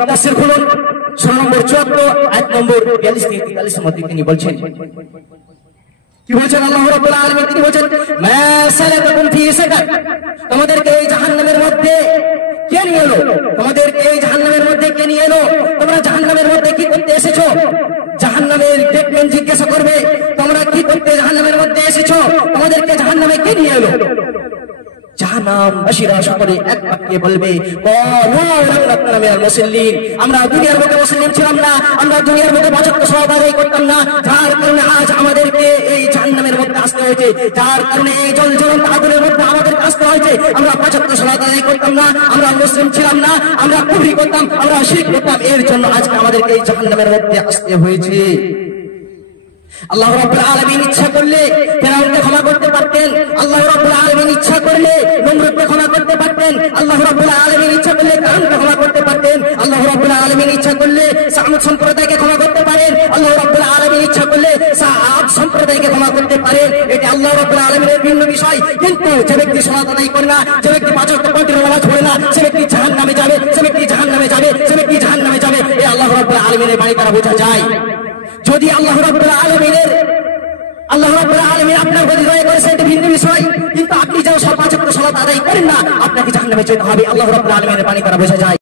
মুদাসসির খুলুন সূরা নম্বর 74 আয়াত নম্বর 42 থেকে 43 এর মধ্যে তিনি বলছেন, কি বলছেন আল্লাহ রাব্বুল আলামিন? তিনি বলছেন, মা সালাকাকুম ফি সাকার, তোমাদেরকে এই জাহান্নামের মধ্যে কে নিয়ে এলো? তোমাদেরকে এই জাহান্নামের মধ্যে কে নিয়ে এলো? তোমরা জাহান্নামের মধ্যে কি করতে এসেছো? জাহান্নামের গেটম্যান জিজ্ঞাসা করবে, তোমরা কি করতে জাহান্নামের মধ্যে এসেছো? তোমাদেরকে জাহান্নামে কে নিয়ে এলো? জাহান্নামবাসীরা সকলে এক বাক্যে বলবে, আমরা দুনিয়ার মধ্যে মুসলিম ছিলাম না, আমরা দুনিয়ার মধ্যে বছর সওয়াব আদায় করতাম না, যার কারণে আজ আমাদেরকে এই জাহান্নামের মধ্যে আসতে হয়েছে, যার কারণে এই জ্বলন্ত আগুনের মধ্যে আমাদেরকে আসতে হয়েছে। আমরা বছর সওয়াব আদায় করতাম না, আমরা মুসলিম ছিলাম না, আমরা কুফরি করতাম, আমরা শিরক করতাম, এর জন্য আজকে আমাদেরকে এই জাহান্নামের মধ্যে আসতে হয়েছে। আল্লাহ রাব্বুল আলামিন ইচ্ছা করলে ফিরআউনকে ক্ষমা করতে পারতেন, আল্লাহ রাব্বুল আলামিন ইচ্ছা করলে নমরুদকে ক্ষমা করতে পারতেন, আল্লাহ রাব্বুল আলামিন ইচ্ছা করলে কারুনকে ক্ষমা করতে পারতেন, আল্লাহ রাব্বুল আলামিন ইচ্ছা করলে সামুদ সম্প্রদায়কে ক্ষমা করতে পারেন, আল্লাহ রাব্বুল আলামিন ইচ্ছা করলে সাআদ সম্প্রদায়কে ক্ষমা করতে পারেন। এটা আল্লাহ রাব্বুল আলামিনের ভিন্ন বিষয়। কিন্তু যে ব্যক্তি সালাত আদায় করে না, যে ব্যক্তি পাঁচ ওয়াক্ত পবিত্র নামাজ পড়ে না, সে ব্যক্তি জাহান্নামে যাবে, সে ব্যক্তি জাহান্নামে যাবে, সে ব্যক্তি জাহান্নামে যাবে। এই আল্লাহ রাব্বুল আলামিনের বাণী দ্বারা বোঝা যায়। যদি আল্লাহ রাব্বুল আলামিন আপনার প্রতি দয়া করেছে, এটা ভিন্ন বিষয়, কিন্তু আপনি যেন পাঁচ ওয়াক্ত সালাত আদায় করেন না, আপনাকে জাহান্নামে যেতে হবে। আল্লাহ রাব্বুল আলামিনের বাণী দ্বারা বোঝা যায়।